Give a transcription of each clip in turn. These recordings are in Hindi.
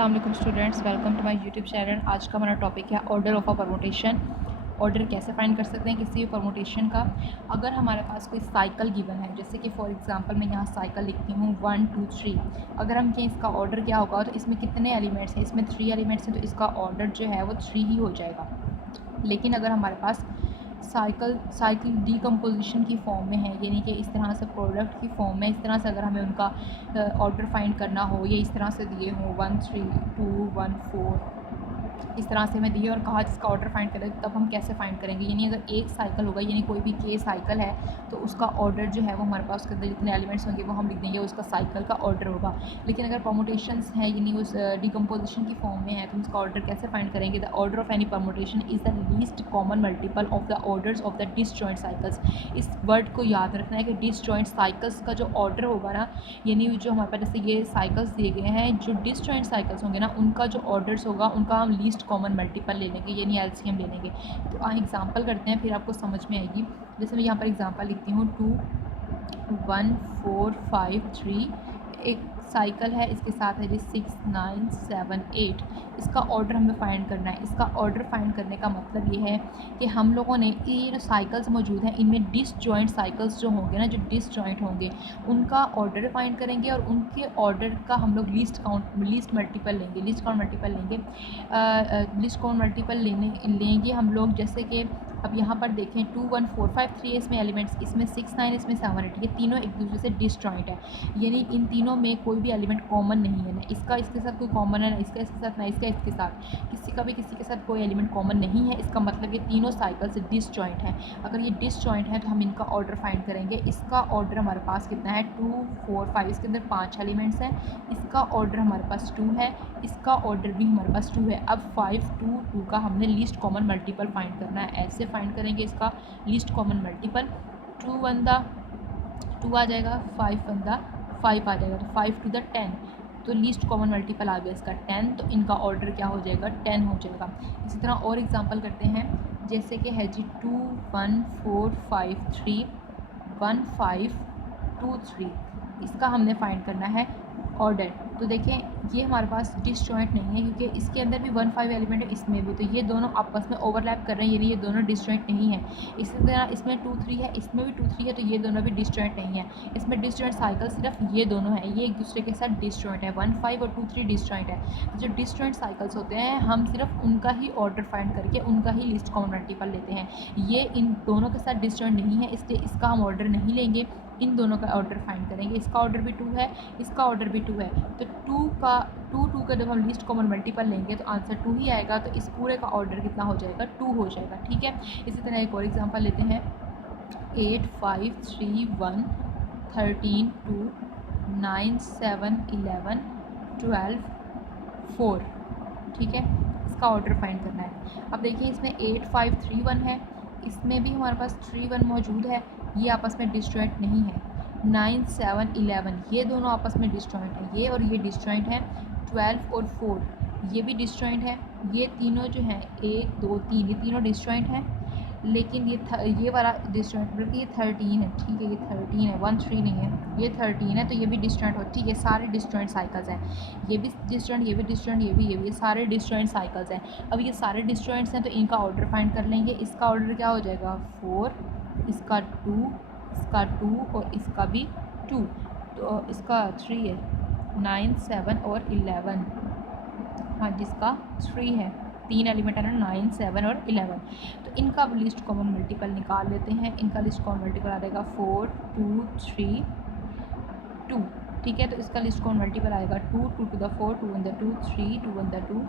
अस्सलाम वालेकुम students, welcome to my YouTube channel. आज का हमारा टॉपिक है order of a permutation. Order कैसे फाइंड कर सकते हैं किसी भी परमुटेशन का। अगर हमारे पास कोई साइकिल गिवन है, जैसे कि फॉर एग्जांपल मैं यहाँ साइकिल लिखती हूँ 1 2 3। अगर हम कहें इसका ऑर्डर क्या होगा, तो इसमें कितने एलिमेंट्स हैं, इसमें 3 एलिमेंट्स हैं, तो इसका ऑर्डर जो है वो 3 ही हो जाएगा। लेकिन अगर हमारे पास साइकिल डीकम्पोजिशन की फॉर्म में है, यानी कि इस तरह से प्रोडक्ट की फॉर्म में, इस तरह से अगर हमें उनका ऑर्डर फाइंड करना हो, या इस तरह से दिए हों 1 3 2 1 4, इस तरह से हमें दिए और कहा जिसका ऑर्डर फाइंड करें, तब हम कैसे फाइंड करेंगे। यानी अगर एक साइकिल होगा, यानी कोई भी के साइकिल है, तो उसका ऑर्डर जो है वो हमारे पास उसके अंदर जितने एलिमेंट्स होंगे वो हम लिख देंगे, उसका साइकिल का ऑर्डर होगा। लेकिन अगर परमुटेशंस हैं, यानी उस डिकम्पोजिशन की फॉर्म में है, तो उसका ऑर्डर कैसे फाइंड करेंगे। The order of any permutation is the least common multiple of the orders of the disjoint cycles. इस वर्ड को याद रखना है कि डिसजॉइंट साइकिल्स का जो ऑर्डर होगा ना, यानी जो हमारे पास जैसे ये साइकिल्स दिए गए हैं, जो डिसजॉइंट साइकिल्स होंगे ना, उनका जो ऑर्डर्स होगा उनका हम लीस्ट कॉमन मल्टीपल ले लेंगे, यानी एलसीएम ले लेंगे। तो एग्जांपल करते हैं, फिर आपको समझ में आएगी। जैसे मैं यहाँ पर एग्जांपल लिखती हूँ 2 1 4 5 3। एक साइकिल है, इसके साथ है जी 6 9 7 8। इसका ऑर्डर हमें फाइंड करना है। इसका ऑर्डर फाइंड करने का मतलब ये है कि हम लोगों ने ये जो साइकिल्स मौजूद हैं, इनमें डिसजॉइंट साइकिल्स जो होंगे ना, जो डिसजॉइंट होंगे, उनका ऑर्डर फाइंड करेंगे और उनके ऑर्डर का हम लोग लीस्ट मल्टीपल लेंगे, लीस्ट काउंट मल्टीपल लेंगे। लिस्ट काउंट मल्टीपल लेंगे हम लोग। जैसे कि अब यहाँ पर देखें 2 1 4 5 3 इसमें एलिमेंट्स, इसमें 6 9, इसमें 7 8, ये तीनों एक दूसरे से डिसजॉइंट है, यानी इन तीनों में कोई भी एलिमेंट कॉमन नहीं है। ना इसका इसके साथ कोई कॉमन है, ना इसका इसके साथ, ना इसका इसके साथ, किसी का भी किसी के साथ कोई एलिमेंट कॉमन नहीं है। इसका मतलब ये तीनों साइकिल से डिसजॉइंट हैं। अगर ये डिसजॉइंट है तो हम इनका ऑर्डर फाइंड करेंगे। इसका ऑर्डर हमारे पास कितना है 2 4 5, इसके अंदर 5 एलिमेंट्स हैं। इसका ऑर्डर हमारे पास 2 है, इसका ऑर्डर भी हमारे पास 2 है। अब 5 2 2 का हमने लीस्ट कॉमन मल्टीपल फाइंड करना है। ऐसे फाइंड करेंगे इसका लीस्ट कॉमन मल्टीपल। 2 1 2 आ जाएगा, 5 1 5 आ जाएगा, तो 5 2 10, तो लीस्ट कॉमन मल्टीपल आ गया इसका 10। तो इनका ऑर्डर क्या हो जाएगा 10 हो जाएगा। इसी तरह और एग्जांपल करते हैं, जैसे कि है जी 2 1 4 5 3 1 5 2 3। इसका हमने फाइंड करना है ऑर्डर। तो देखें ये हमारे पास डिसजॉइंट नहीं है, क्योंकि इसके अंदर भी 1 5 एलिमेंट है, इसमें भी, तो ये दोनों आपस में ओवरलैप कर रहे हैं, यानी ये दोनों डिसजॉइंट नहीं है। इसी तरह इसमें 2 3 है, इसमें भी 2 3 है, तो ये दोनों भी डिसजॉइंट नहीं है। इसमें डिसजॉइंट साइकिल सिर्फ ये दोनों हैं, ये एक दूसरे के साथ डिसजॉइंट है। 1 5 और 2 3 डिसजॉइंट है। जो डिसजॉइंट साइकिल्स होते हैं, हम सिर्फ उनका ही ऑर्डर फाइंड करके उनका ही लिस्ट कॉमन मल्टीपल लेते हैं। ये इन दोनों के साथ डिसजॉइंट नहीं है, इसलिए इसका हम ऑर्डर नहीं लेंगे, इन दोनों का ऑर्डर फाइंड करेंगे। इसका ऑर्डर भी 2 है, इसका ऑर्डर भी 2 है, तो 2 का जब हम लीस्ट कॉमन मल्टीपल लेंगे तो आंसर 2 ही आएगा। तो इस पूरे का ऑर्डर कितना हो जाएगा 2 हो जाएगा। ठीक है, इसी तरह एक और एग्जांपल लेते हैं 8 5 3 1 13 2 9 7 11 12 4। ठीक है, इसका ऑर्डर फाइंड करना है। अब देखिए इसमें 8 5 3 1 है, इसमें भी हमारे पास 3 1 मौजूद है, ये आपस में डिसजॉइंट नहीं है। 9 7 11 ये दोनों आपस में डिसजॉइंट है, ये और ये डिसजॉइंट है। 12 और 4 ये भी डिसजॉइंट है। ये तीनों जो हैं 1 2 3 ये तीनों डिसजॉइंट हैं, लेकिन ये वाला डिसजॉइंट, बल्कि ये 13 है। ठीक है, ये 13 है, 1 3 नहीं है, ये 13 है, तो ये भी डिसजॉइंट हो। ठीक है, सारे डिसजॉइंट साइकिल्स हैं, ये भी डिसजॉइंट, ये भी डिसजॉइंट, ये सारे डिसजॉइंट साइकिल्स हैं। अब ये सारे डिसजॉइंट्स हैं, तो इनका ऑर्डर फाइंड कर लेंगे। इसका ऑर्डर क्या हो जाएगा 4, इसका 2, इसका 2 और इसका भी 2, तो इसका 3 है। 9 7 और 11, हाँ जिसका 3 है, 3 एलिमेंट है ना, 9 7 और 11। तो इनका अब लिस्ट कॉमन मल्टीपल निकाल लेते हैं। इनका लिस्ट कॉमन मल्टीपल आ जाएगा 4 2 3 2। ठीक है, तो इसका लिस्ट कॉमन मल्टीपल आएगा 2 2 टू द 4 2 1 2 3 2 1 2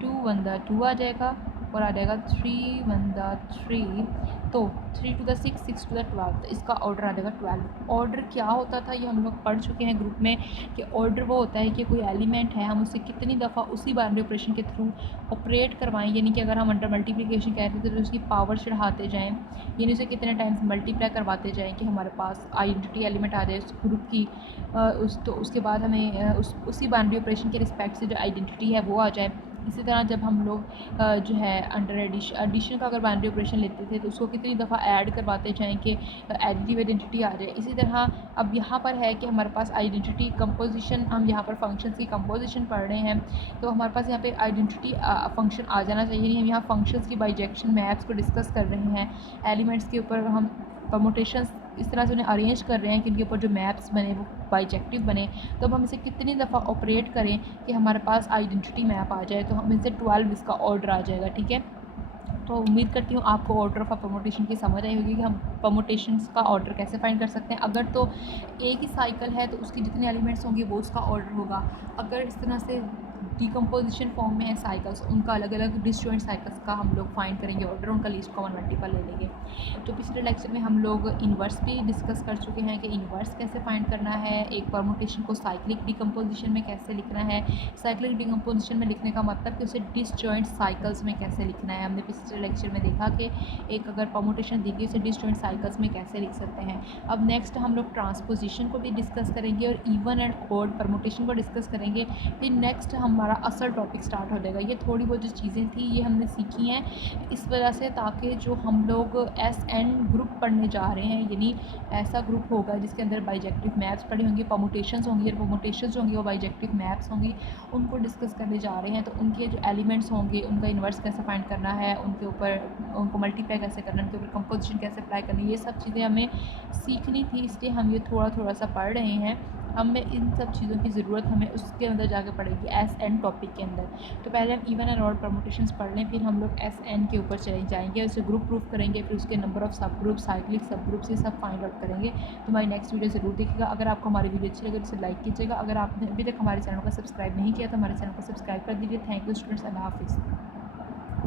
2 1 2 आ जाएगा, और आ जाएगा 3 1 3, तो 3 टू द 6 6 टू द 12, तो इसका ऑर्डर आ जाएगा 12। ऑर्डर क्या होता था ये हम लोग पढ़ चुके हैं ग्रुप में, कि ऑर्डर वो होता है कि कोई एलिमेंट है, हम उसे कितनी दफ़ा उसी बाइनरी ऑपरेशन के थ्रू ऑपरेट करवाएं, यानी कि अगर हम अंडर मल्टीप्लिकेशन कहते थे तो उसकी पावर चढ़ाते जाएँ, यानी उसे कितने टाइम्स मल्टीप्लाई करवाते जाएँ कि हमारे पास आइडेंटिटी एलिमेंट आ जाए उस ग्रुप की। तो उसके बाद हमें उसी बाइनरी ऑपरेशन के रिस्पेक्ट से जो आइडेंटिटी है वो आ जाए। इसी तरह जब हम लोग जो है अंडर एडिशन का अगर बाइनरी ऑपरेशन लेते थे तो उसको कितनी दफ़ा ऐड करवाते जाएँ कि एडिटिव आइडेंटिटी आ जाए। इसी तरह अब यहाँ पर है कि हमारे पास आइडेंटिटी कंपोजिशन, हम यहाँ पर फंक्शंस की कंपोजिशन पढ़ रहे हैं, तो हमारे पास यहाँ पे आइडेंटिटी फंक्शन आ जाना चाहिए। हम यहाँ फंक्शंस की बाइजेक्शन मैप्स को डिस्कस कर रहे हैं, एलिमेंट्स के ऊपर हम परमुटेशंस इस तरह से उन्हें अरेंज कर रहे हैं कि उनके ऊपर जो मैप्स बने वो बाइजेक्टिव बने। तो अब हम इसे कितनी दफ़ा ऑपरेट करें कि हमारे पास आइडेंटिटी मैप आ जाए, तो हम इनसे 12 इसका ऑर्डर आ जाएगा। ठीक है, तो उम्मीद करती हूँ आपको ऑर्डर ऑफ परमुटेशन की समझ आई होगी कि हम परमुटेशंस का ऑर्डर कैसे फाइंड कर सकते हैं। अगर तो एक ही साइकिल है तो उसकी जितने एलिमेंट्स होंगे वो उसका ऑर्डर होगा। अगर इस तरह से डिकम्पोजिशन फॉर्म में है साइकिल्स, उनका अलग अलग डिसजॉइंट साइकिल्स का हम लोग फाइंड करेंगे ऑर्डर, उनका लीस्ट कॉमन मल्टीपल ले लेंगे। तो पिछले लेक्चर में हम लोग इन्वर्स भी डिस्कस कर चुके हैं कि इन्वर्स कैसे फाइंड करना है, एक परमुटेशन को साइक्लिक डिकम्पोजिशन में कैसे लिखना है, साइक्लिक डिकम्पोजिशन में लिखने का मतलब कि उसे डिसजॉइंट साइकिल्स में कैसे लिखना है। हमने पिछले लेक्चर में देखा कि एक अगर परमुटेशन दी गई उसे डिसजॉइंट साइकिल्स में कैसे लिख सकते हैं। अब नेक्स्ट हम लोग ट्रांसपोजिशन को भी डिस्कस करेंगे और इवन एंड ऑड परमुटेशन को डिस्कस करेंगे। फिर नेक्स्ट हमारा असल टॉपिक स्टार्ट हो जाएगा। ये थोड़ी बहुत जो चीज़ें थी ये हमने सीखी हैं इस वजह से, ताकि जो हम लोग SN ग्रुप पढ़ने जा रहे हैं, यानी ऐसा ग्रुप होगा जिसके अंदर बाइजेक्टिव मैप्स पढ़े होंगे, परमुटेशंस होंगी, और परमुटेशंस होंगी वो बाइजेक्टिव मैप्स होंगी, उनको डिस्कस करने जा रहे हैं। तो उनके जो एलिमेंट्स होंगे उनका इन्वर्स कैसे फाइंड करना है, उनके ऊपर उनको मल्टीप्लाई कैसे करना है, उनके ऊपर कंपोजिशन कैसे अप्लाई करनी है, ये सब चीज़ें हमें सीखनी थी, इसलिए हम ये थोड़ा थोड़ा सा पढ़ रहे हैं। हमें इन सब चीज़ों की ज़रूरत हमें उसके अंदर जाकर पड़ेगी SN टॉपिक के अंदर। तो पहले हम इवन एंड ऑड परमुटेशंस पढ़ लें, फिर हम लोग SN के ऊपर चले जाएंगे, उसे ग्रुप प्रूफ करेंगे, फिर उसके नंबर ऑफ सब ग्रुप, साइक्लिक सब ग्रुप्स, ये सब फाइंड आउट करेंगे। तो हमारी नेक्स्ट वीडियो ज़रूर देखिएगा। अगर आपको हमारी वीडियो अच्छी लगे तो इसे लाइक कीजिएगा। अगर आपने अभी तक हमारे चैनल को सब्सक्राइब नहीं किया तो हमारे चैनल को सब्सक्राइब कर दीजिए। थैंक यू स्टूडेंट्स, अल्लाह हाफिज़।